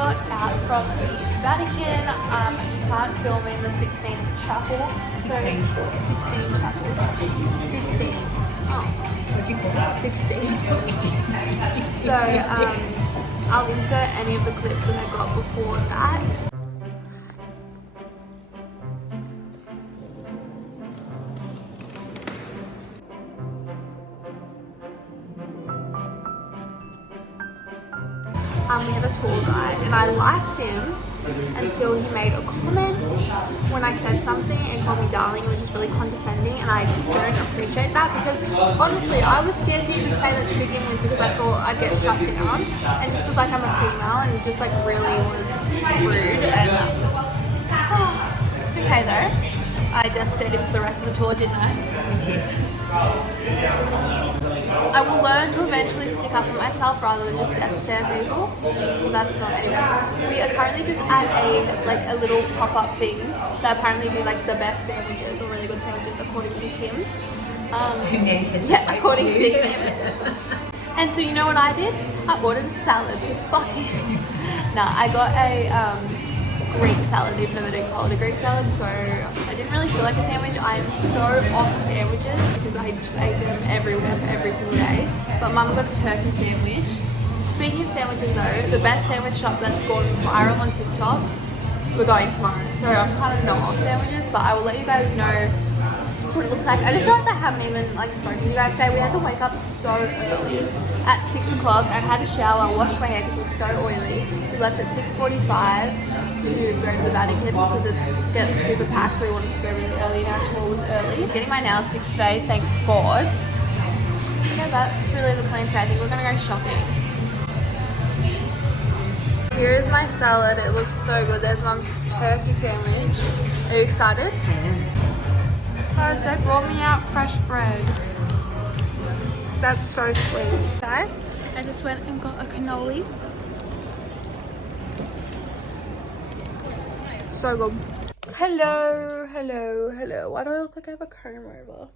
got out from the Vatican. You can't film in the 16th chapel. 16 chapel. 16. Oh. What do you call it? 16. So I'll insert any of the clips that I got before that. We had a tour guide and I liked him until he made a comment when I said something and called me darling. It was just really condescending and I don't appreciate that because honestly I was scared to even say that to begin with because I thought I'd get shut down, and just because like I'm a female and it just like really was rude, and it's okay though. I death stared him for the rest of the tour, didn't I? I will learn to eventually stick up for myself rather than just death stare people. Well, that's not anyway. We are currently just at a little pop-up thing that apparently do like the best sandwiches or really good sandwiches according to him. Yeah, according to him. And so you know what I did? I ordered a salad because fuck you. Nah, I got a Greek salad, even though they don't call it a Greek salad, so I didn't really feel like a sandwich. I'm so off sandwiches because I just ate them everywhere for every single day. But Mum got a turkey sandwich. Speaking of sandwiches though, the best sandwich shop that's gone viral on TikTok, we're going tomorrow. So I'm kind of not off sandwiches, but I will let you guys know what it looks like. I just realized I haven't even like spoken to you guys today. We had to wake up so early at 6 o'clock. I had a shower, washed my hair because it was so oily. We left at 6:45 to go to the Vatican because it gets super packed, so we wanted to go really early and our tour was early. Getting my nails fixed today, thank God. Yeah, that's really the plan today. I think we're gonna go shopping. Here is my salad. It looks so good. There's Mum's turkey sandwich. Are you excited? Guys, they brought me out fresh bread. That's so sweet. Guys, I just went and got a cannoli. So good. Hello. Why do I look like I have a comb over?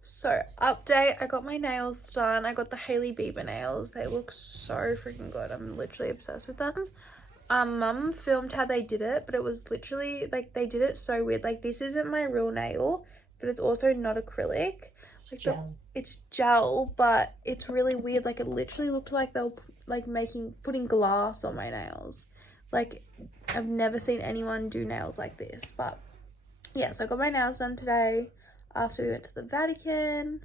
So, update. I got my nails done. I got the Hailey Bieber nails. They look so freaking good. I'm literally obsessed with them. Mum filmed how they did it, but it was literally like they did it so weird. Like this isn't my real nail, but it's also not acrylic. Like it's gel, but it's really weird. Like it literally looked like they were like putting glass on my nails. Like I've never seen anyone do nails like this. But yeah, so I got my nails done today after we went to the Vatican.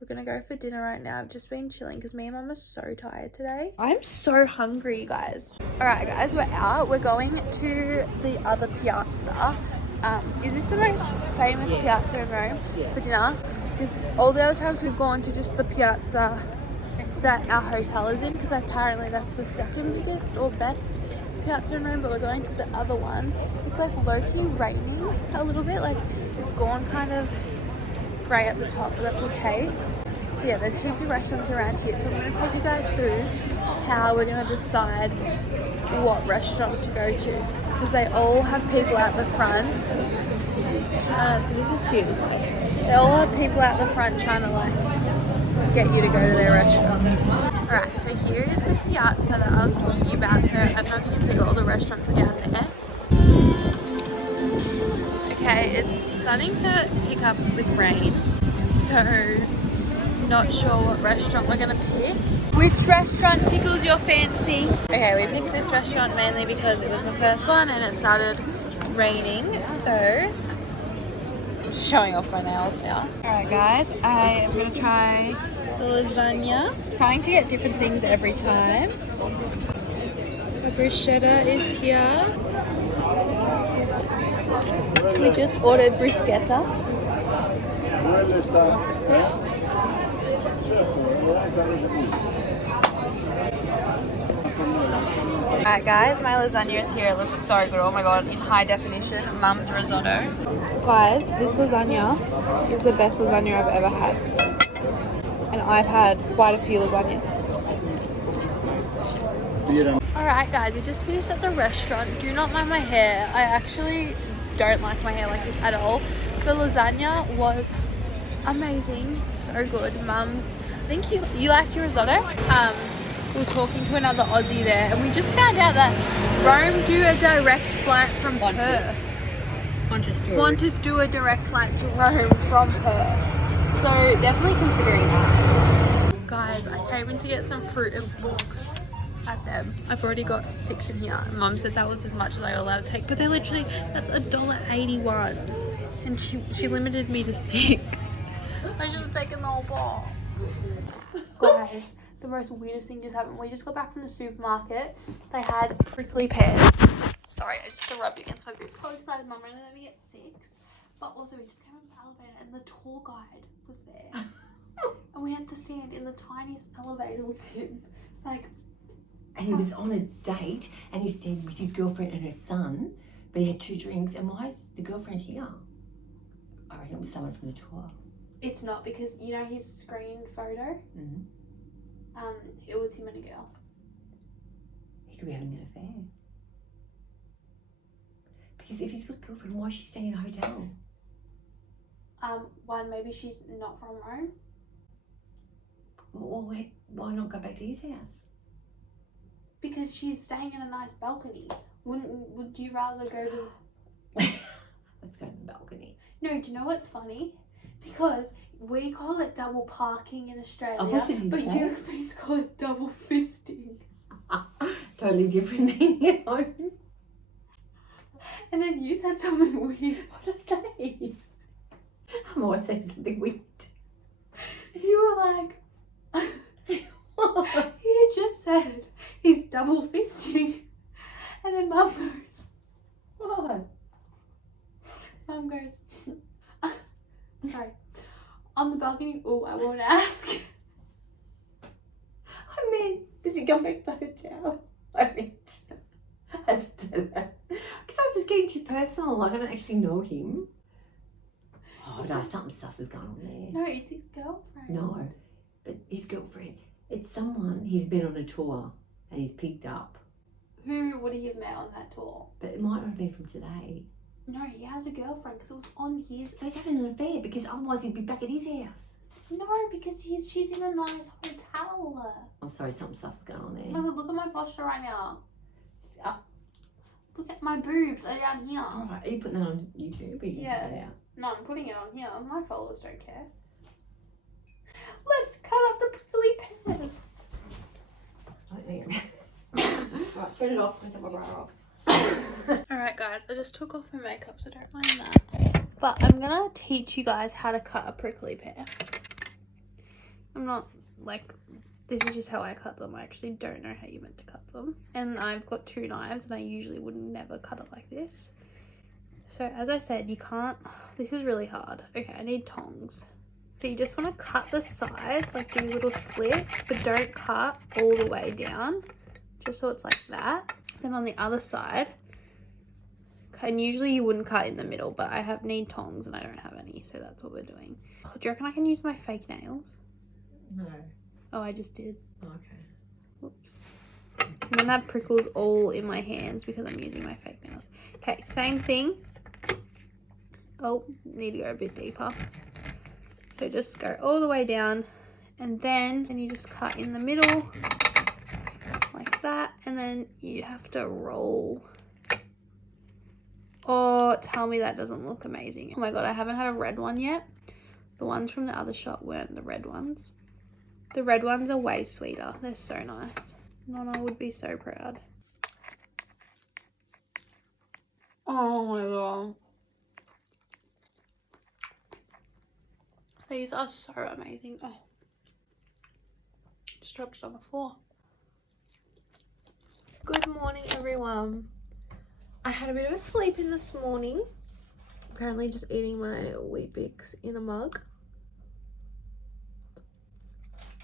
We're gonna go for dinner right now. I've just been chilling because me and Mum are so tired today. I'm so hungry, you guys. All right, guys, we're out. We're going to the other piazza. Is this the most famous piazza in Rome for dinner? Because all the other times we've gone to just the piazza that our hotel is in, because apparently that's the second biggest or best piazza in Rome, but we're going to the other one. It's like low-key raining a little bit, like it's gone kind of grey at the top, but that's okay. So yeah, there's heaps of restaurants around here, so I'm going to take you guys through how we're going to decide what restaurant to go to, because they all have people at the front. So this is cute, this place. They all have people at the front trying to like get you to go to their restaurant. Alright, so here is the piazza that I was talking about. So I don't know if you can see all the restaurants are down there. Okay, it's starting to pick up with rain, so not sure what restaurant we're gonna pick. Which restaurant tickles your fancy? Okay, we picked this restaurant mainly because it was the first one and it started raining, so showing off my nails now. Alright guys, I am gonna try the lasagna. Trying to get different things every time. The bruschetta is here. We just ordered bruschetta. Alright guys, my lasagna is here. It looks so good. Oh my god, in high definition. Mum's risotto. Guys, this lasagna is the best lasagna I've ever had. And I've had quite a few lasagnas. Alright guys, we just finished at the restaurant. Do not mind my hair. I actually don't like my hair like this at all. The lasagna was amazing. So good. Mum's, I think you liked your risotto. we were talking to another Aussie there, and we just found out that Rome do a direct flight from Perth. Qantas do a direct flight to Rome from Perth. So definitely considering that. Guys, I came in to get some fruit and look at them. I've already got 6 in here. Mum said that was as much as I was allowed to take, but they're literally, that's $1.81. And she limited me to 6. I should have taken the whole box. Guys, the most weirdest thing just happened. We just got back from the supermarket. They had prickly pears. Sorry, I just rubbed against my boot. So excited, Mum only let me get 6. But also, we just came on the elevator and the tour guide was there. And we had to stand in the tiniest elevator with him. Like, and he was on a date, and he said with his girlfriend and her son, but he had 2 drinks. And why is the girlfriend here? I reckon it was someone from the tour. It's not, because you know his screen photo? Mm-hmm. It was him and a girl. He could be having an affair. Because if he's got a girlfriend, why is she staying in a hotel? One, maybe she's not from Rome. Well, why not go back to his house? Because she's staying in a nice balcony. Would you rather go to... Let's go to the balcony. No, do you know what's funny? Because we call it double parking in Australia, but Europeans call it double fisting. Totally different meaning. And then you said something weird. What did I say? I might say something weird. You were like... He just said he's double fisting. And then Mum goes... What? Mum goes... Sorry. On the balcony, oh, I won't ask. I mean, is he going back to the hotel? I mean, I just said that. Because I was just getting too personal. Like, I don't actually know him. Oh, no, something sus is going on there. No, it's his girlfriend. No, but his girlfriend, it's someone he's been on a tour and he's picked up. Who would he have met on that tour? But it might not have been from today. No, he has a girlfriend because it was on his... So he's having an affair because otherwise he'd be back at his house. No, because she's in a nice hotel. I'm sorry, something sus is going on there. Oh my God, look at my posture right now. Look at my boobs are down here. Alright, are you putting that on YouTube? Or you Yeah. put that out? No, I'm putting it on here. My followers don't care. Let's cut up the prickly pears. Right, turn it off. Let's have my bra off. Alright guys, I just took off my makeup, so don't mind that. But I'm gonna teach you guys how to cut a prickly pear. I'm not like, this is just how I cut them. I actually don't know how you're meant to cut them. And I've got 2 knives and I usually would never cut it like this. So as I said, you can't, this is really hard. Okay, I need tongs. So you just want to cut the sides, like do little slits, but don't cut all the way down. Just so it's like that. Then on the other side, and usually you wouldn't cut in the middle, but I need tongs and I don't have any, so that's what we're doing. Do you reckon I can use my fake nails? No. Oh, I just did. Okay. Whoops. I'm gonna have prickles all in my hands because I'm using my fake nails. Okay, same thing. Oh, need to go a bit deeper. So just go all the way down and you just cut in the middle like that, and then you have to roll. Oh, tell me that doesn't look amazing. Oh my God, I haven't had a red one yet. The ones from the other shop weren't the red ones. The red ones are way sweeter. They're so nice. Nonna would be so proud. Oh my God. These are so amazing. Oh, just dropped it on the floor. Good morning, everyone. I had a bit of a sleep in this morning. I'm currently just eating my Weet-Bix in a mug.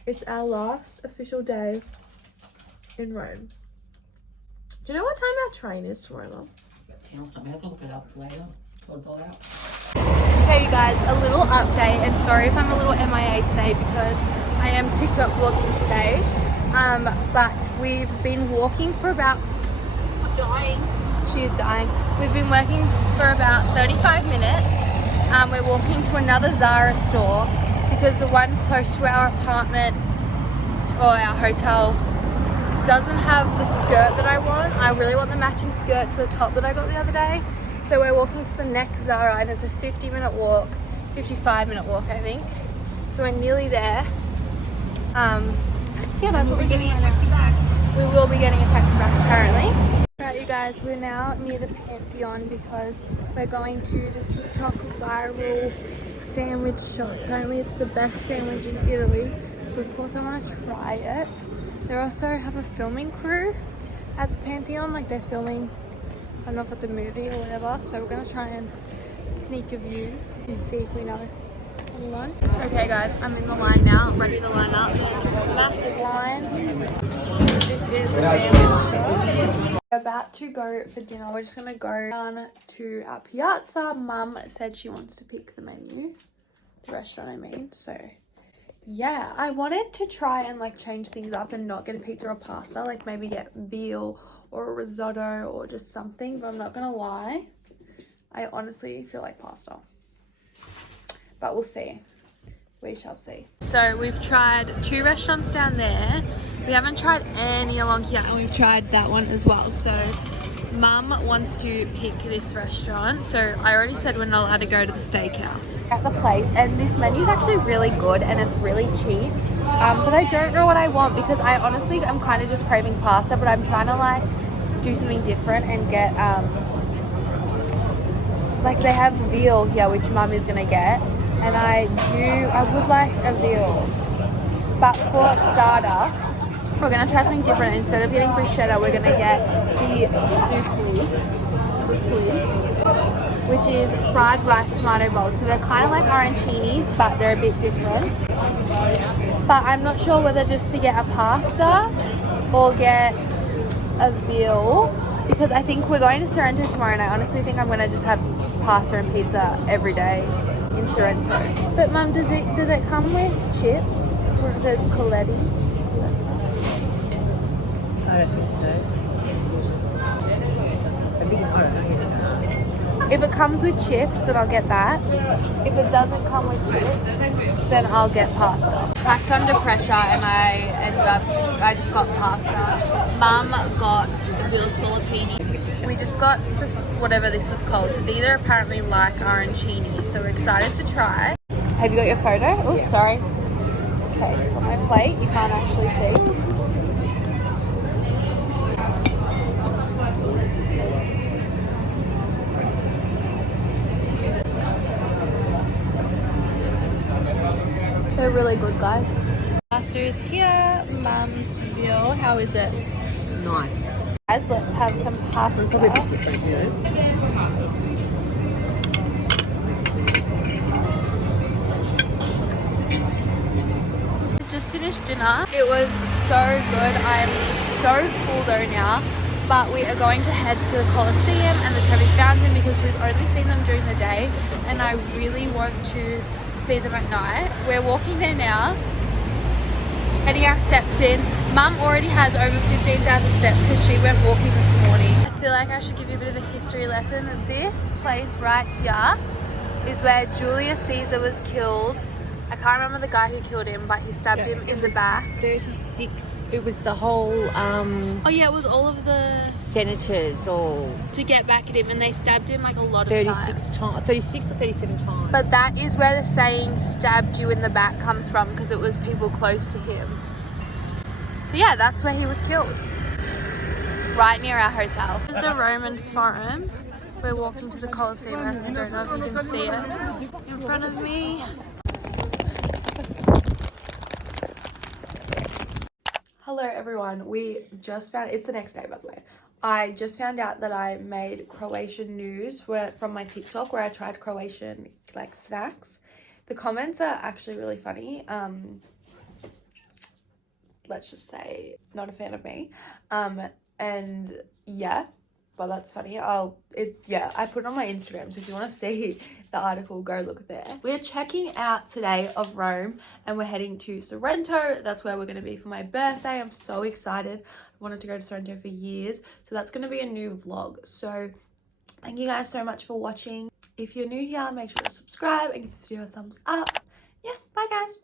It's our last official day in Rome. Do you know what time our train is tomorrow, Mum? I'm going to look it up later. Okay, you guys, a little update, and sorry if I'm a little MIA today because I am TikTok vlogging today. But we've been walking for about... I'm dying. She is dying. We've been working for about 35 minutes. We're walking to another Zara store because the one close to our apartment or our hotel doesn't have the skirt that I want. I really want the matching skirt to the top that I got the other day. So we're walking to the next Zara and it's a 50-minute walk, 55-minute walk I think. So we're nearly there. So yeah, that's what we're doing right now. We will be getting a taxi back apparently. Right, you guys, we're now near the Pantheon because we're going to the TikTok viral sandwich shop. Apparently it's the best sandwich in Italy, so of course I want to try it. They also have a filming crew at the Pantheon, like they're filming, I don't know if it's a movie or whatever, so we're going to try and sneak a view and see if we know anyone. Okay guys, I'm in the line now, I'm ready to line up. Massive line. This is the sandwich shop. We're about to go for dinner. We're just gonna go down to our piazza. Mum said she wants to pick the menu, the restaurant I mean. So yeah, I wanted to try and like change things up and not get a pizza or pasta, like maybe get veal or a risotto or just something, but I'm not gonna lie, I honestly feel like pasta, but we'll see. We shall see. So we've tried 2 restaurants down there. We haven't tried any along here, and we've tried that one as well. So Mum wants to pick this restaurant. So I already said we're not allowed to go to the steakhouse. At the place, and this menu is actually really good and it's really cheap. But I don't know what I want because I honestly I'm kind of just craving pasta, but I'm trying to like do something different and get like they have veal here, which Mum is gonna get. And I would like a veal. But for starter, we're gonna try something different. Instead of getting bruschetta, we're gonna get the supu, which is fried rice tomato bowls. So they're kind of like arancinis, but they're a bit different. But I'm not sure whether just to get a pasta or get a veal, because I think we're going to Sorrento tomorrow, and I honestly think I'm gonna just have pasta and pizza every day in Sorrento. But Mum, does it come with chips? Or it says Coletti? I don't think so. If it comes with chips, then I'll get that. If it doesn't come with chips, then I'll get pasta. Packed under pressure, and I just got pasta. Mum got the veal scallopini. We just got whatever this was called. So these are apparently like arancini. So we're excited to try. Have you got your photo? Oh, yeah. Sorry. Okay, on my plate, you can't actually see. They're really good, guys. Pasta's here. Mum's veal. How is it? Nice. Guys, let's have some pasta. Just finished dinner. It was so good. I'm so full though now, but we are going to head to the Colosseum and the Trevi Fountain because we've only seen them during the day and I really want to see them at night. We're walking there now, getting our steps in. Mum already has over 15,000 steps because she went walking this morning. I feel like I should give you a bit of a history lesson. This place right here is where Julius Caesar was killed. I can't remember the guy who killed him, but he stabbed him in the back. 36. It was the whole oh yeah, it was all of the senators all to get back at him, and they stabbed him like a lot of times. 36 or 37 times. But that is where the saying "stabbed you in the back" comes from, because it was people close to him. So yeah, that's where he was killed. Right near our hotel. This is the Roman Forum. We're walking to the Colosseum. I don't know if you can see it in front of me. Hello everyone, we just found, it's the next day by the way, I just found out that I made Croatian news from my TikTok where I tried Croatian like snacks. The comments are actually really funny. Let's just say not a fan of me. And yeah, but that's funny. I put it on my Instagram, so if you want to see the article, go look there. We're checking out today of Rome and we're heading to Sorrento. That's where we're going to be for my birthday. I'm so excited. I wanted to go to Sorrento for years, so that's going to be a new vlog. So thank you guys so much for watching. If you're new here, make sure to subscribe and give this video a thumbs up. Yeah, bye guys.